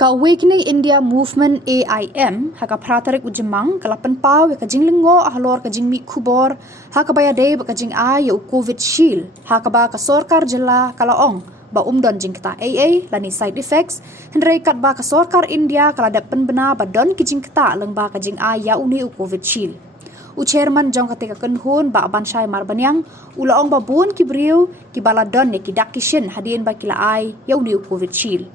Ka Awakening India Movement AIM haka pratarik ujemang kalapan pau ka jinglingo ahlor ka jingmi kubor haka baya day ka jing ay COVID shield haka ba ka sorkar jela kalaong ba umdon jing kita AA lani side effects hendrai kat ba ka sorkar India kala dapen bena ba don ki jing kita leng ba ka jing ay uni COVID shield. U chairman jong katika kenhun ba abansai marbanyang ulaong babun ki briu ki baladon ne ki dakishin hadien ba kila ay uni COVID shield.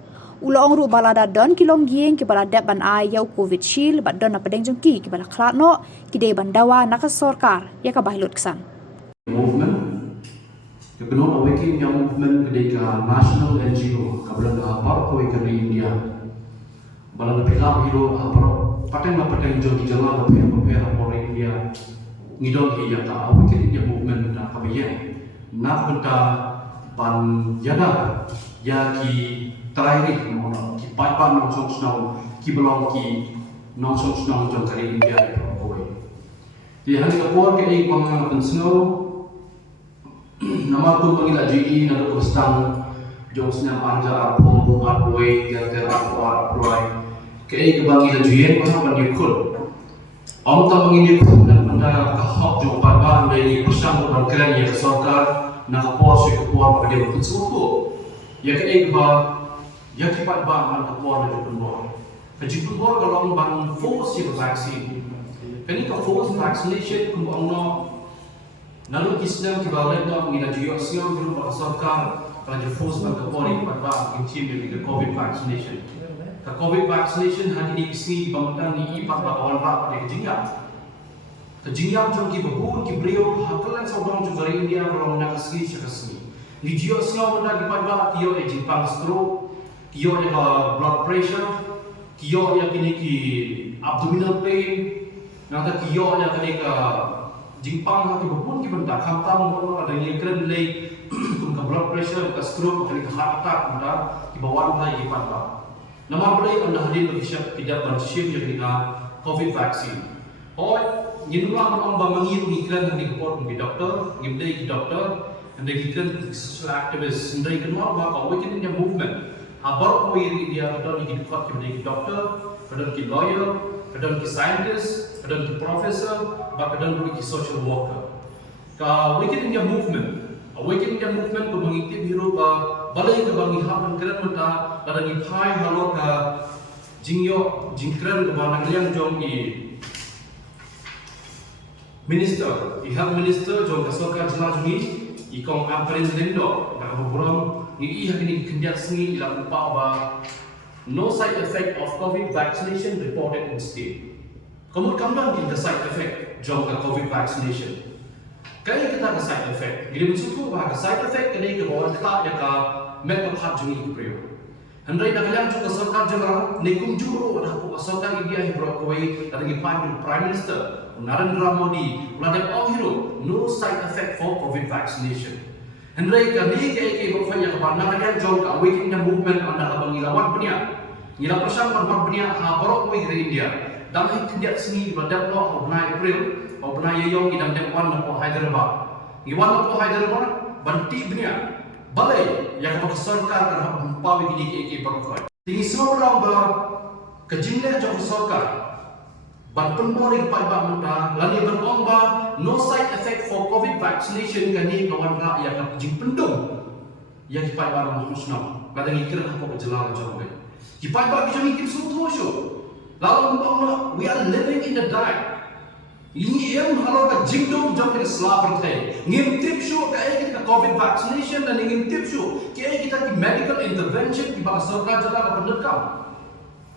Ulaong ru balada don kilong gieng ki balada ban ay yau COVID shield ba don na pedeng jongki ki bala klatno ki de bandawa naka sorkar ya ka bahilut kesan. Movement ke penon awakening yang movement kedeka national NGO kablan da par koi ke India bala da pila hiro apro pateng la pateng jongki jala da pera por India ngidon ki ya ka awakening yang movement da kabiyen na benda ban yada ya ki terakhir ki paipan nong song snow ki belong ki nong song snow jong kari India di Purwoi. Di hari kapur ke ik pang pensnow nama tu pangila GE na do stang jong snya anja apong arway ya ter arway ke ik bangila GE pa ban yukul. Om ta bangila yukul dan benda ka hok jong paipan dari pesang ban keren ya sorkar na kapur si kapur pa dia pensnow. Ya ke ik ba ya kipat ba man kapor na jupun bor kalau bang force yung vaccine kani ka force vaccination kung ang no nalu kisnam ki bawlen no ngina jiyo siyo guru ba sarkar ka je force bang kapor kipat ba in team with the COVID vaccination ka COVID vaccination hadi ni kisi bangtang ni ipat ba kawan ba pa ke jingyam jong ki babur ki brio hakalan sobong jong dari India kalau nakasni syakasni ni jiyo siyo benda kipat ba kiyo e jimpang stroke kiyo ya blood pressure, kiyo ya kini ki abdominal pain, nada kiyo ya kini ka jingpang hati bapun ki benda khamtam mo ada ni kren lay kum ka blood pressure ka stroke kini ka heart attack benda ki bawaan hai ki panta. Nama boleh anda hadir bagi siap tidak bersih ya kini ka COVID vaccine. Oh, nyinulah orang bangi ni kren ni report ni doktor, ngimdai ki doktor, anda ki kren social activist, anda kenal ba awakening yang movement. Abar ko iri dia kadang ki dekat ki doktor, kadang ki lawyer, kadang ki scientist, kadang ki professor, kadang ki social worker. Ka awakening yang movement ko mengikti biru ba balai ka bangi hapan keren mata kadang ki phai halo ka jingyo jingkren ka banang yang jong ki minister, health minister jong ka sorkar jela jungi ikong apren lindo ka buram ni iha kini kendiat sengi ila upah ba no side effect of COVID vaccination reported in state. Kamu kambang in the side effect jong ka COVID vaccination. Kaya kita ka side effect. Gili mensuku ba ka side effect kini ke bawah kita ya ka mental health jungi priyo. Handai na kalian jong ka sarkar jela ni kum juro da ku sarkar India hi bro koi dadangi prime minister Narendra Modi uladep all hero no side effect for COVID vaccination. Hendrai kami ke berfanya kepada kalian jom ke awakening the movement anda abang ngilawat benia ngila persang man benia ha borok we ke India dam hik kendiat sini badap lo obna April obna yeyong idam dem wan na Hyderabad ngiwan na Hyderabad banti benia balai yang ke sarkar kan pawi ke berfanya tinggi semua orang ber kejinle jom sarkar ban penmori pai ba muda lani berong ba no side effect for COVID vaccination kani kawan ra ya ka jing pendung yang pai ba ram musna kadang ikir apa kejelang jombe ki pai ba jom ikir sutu sho lalu ngomong we are living in the dark ini em halo ka jing dong jom ke slap rate ngim tip sho ka ek ka COVID vaccination dan ngim tip sho ke kita ki medical intervention ki ba sarkar jala ka pendekam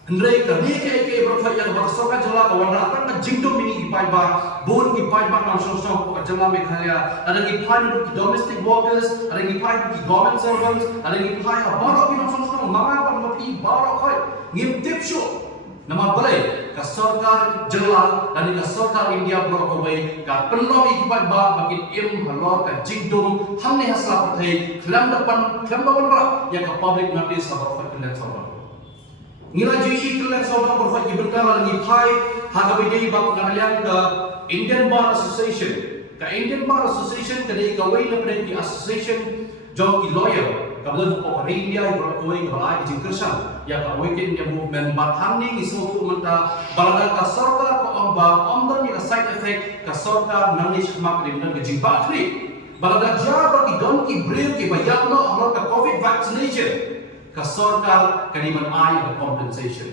Hendrai kami ke berfaya bersoka jela kawan datang ke jingdom ini kipai ba bon kipai ba nang sosok ke jela Meghalaya ada kipai duduk domestic workers ada kipai di government servants ada kipai baru nang sosok mara ban mapi baru kai ngim tip show nama balai ke sarkar jela dan ke sarkar India berkawai ke penuh kipai ba makin im halor ke jingdom hamne hasla pathai kelam depan ra yang ke public notice berfaya kelan sorban Ngila GE kelan sorban berfak berkala lagi pai haga bidai bab ngalian ke Indian Bar Association. Ke Indian Bar Association kedai kawai na pada di association jom ki lawyer Kabel ko India bro ko balai jing kersan ya ka weekend ya movement bathani ni sotu menta balada ka sarkar ko omdan ni ka side effect ka sarkar nanish mak rimdan ke jing bakri balada jaba ki don ki bril ki bayakno amar ka covid vaccination ka sarkar kaniman ay ka compensation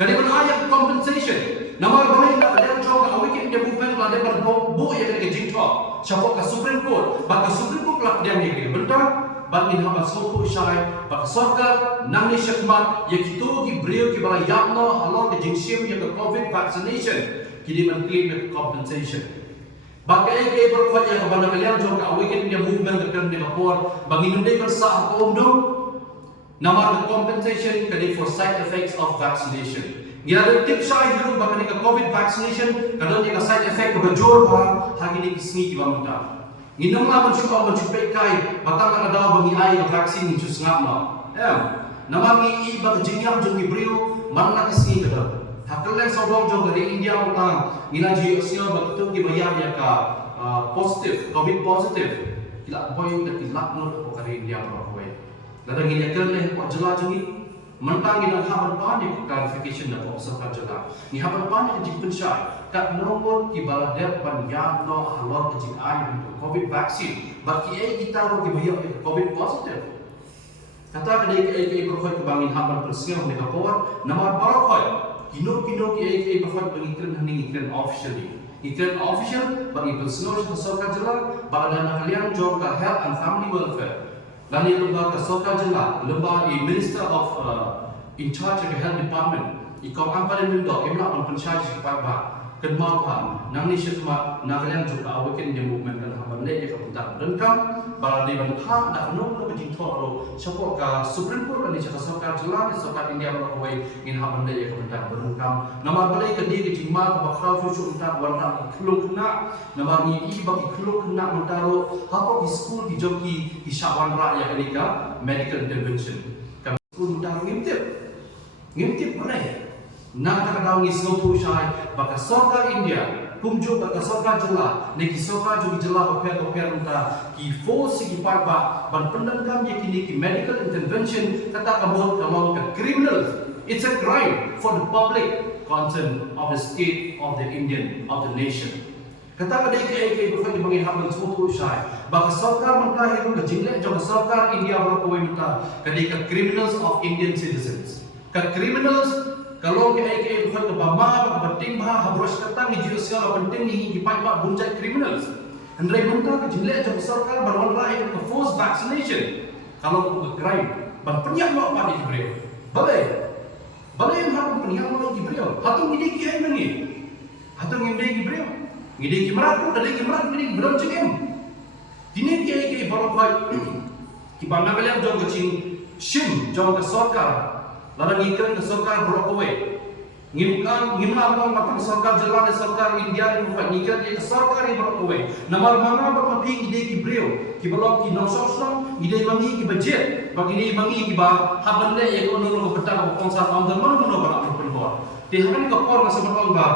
kaniman ay ka compensation namar balai na kalian jong ka weekend ya movement la de bu ya ke jing to siapa ke Supreme Court, bagi Supreme Court kelak dia ni bentar, bagi nama sotu syai, bagi sarkar nang ni syakmat, ya kita ki beliau ki balai yakno halal ke jingsim ya ke COVID vaccination, kini menteri ke compensation. Bagi ke berkuat ya kepada kalian jom ke awaken dia movement ke dia lapor, bagi nundai bersah ke umdum, nama ke compensation kini for side effects of vaccination. Ia ada tip saya hidup bagi ni COVID vaccination, kadang dia side effect kebajur bah, hari ni kisni kiba muda. Nginam lah mencupai kai, batang ada bagi air vaksin ni cus ngap no. Nama ni bagi jengyam jom ibriu, mana kisni kadang. Hakaleng saudong jom dari India utang, nginaji usia bagi tu kibayar dia ka positif, COVID positif. Kila boy dah kilak nur apa dari India berapa way. Kadang nginaji kerleh apa jelas jengi. Mentang ina haban panik clarification na po sa kadjala ni haban panik di pensay kat normal ki baladet ban yadno halor ki ay covid vaccine baki ay kita ro ki bayo covid positive kata kadai ki ay berkhot bangin haban persiang ni kapor namar barakhot kino ki ay berkhot bangikren haning ikren official bagi personal sa kadjala baladana kalian jom ka health and family welfare dan yang lembaga kesehatan jelas, lembaga Minister of in charge of the health department, ikau amparan mendok, emla pensyai sekitar bah, kenmauan, nang ni syukma, nang kalian juga awaken yang movement dan hamban leh yang keputar berengkam, baladi bantah, nak nol berjing thoro, siapa ka Supreme Court ni cakap sokar jelas, sokar India berkawai, in hamban leh yang keputar berengkam, nama balai kedai kejima, bakrau cucu entar warna iklung kena, nama ni bagi iklung kena mentaro, apa di school di joki di syawan rakyat Amerika, medical intervention, kami school mentaro ngintip boleh. Nak kadang ni sotu syai, baka sokar India, kumjuk baka sokar jelah, neki sokar juga jelah oper unta, ki force ki parba, ban pendengkam ye kini ki medical intervention kata kabut kamau ke criminal. It's a crime for the public concern of the state of the Indian of the nation. Kata kadai ke bukan dibangun haban sotu syai, baka sokar mentah ke jingle jong sokar India berkawai mentah, kadai ke criminals of Indian citizens. Ka criminals kalau ke bukan ke bama penting bah habros kata ni judicial penting ni dipai pak bunjai criminals andai mentah ke jile jam sarkar barwan rakyat ke force vaccination kalau ke crime ban penyak lo apa ni beliau balai yang harum penyak lo di beliau hatung ini ki ai mengi hatung ini ki beliau ini ki meraku dari ki merak ini belum cengem dini ki baru koi ki bangga kalian jong kecing sim jong ke sarkar lalu ngikran ke sarkar berokawai ngimna bang apa ke sarkar jelas ke sarkar India ni bukan ngikran ke sarkar yang berokawai namar mama berpaping ide ki beliau ki belum ki nososno ide mangi ki budget bagi ni mangi ki ba haban le yang ono ke petang kongsa tahun mana mana bala perempuan dia kan ke por masa bertambah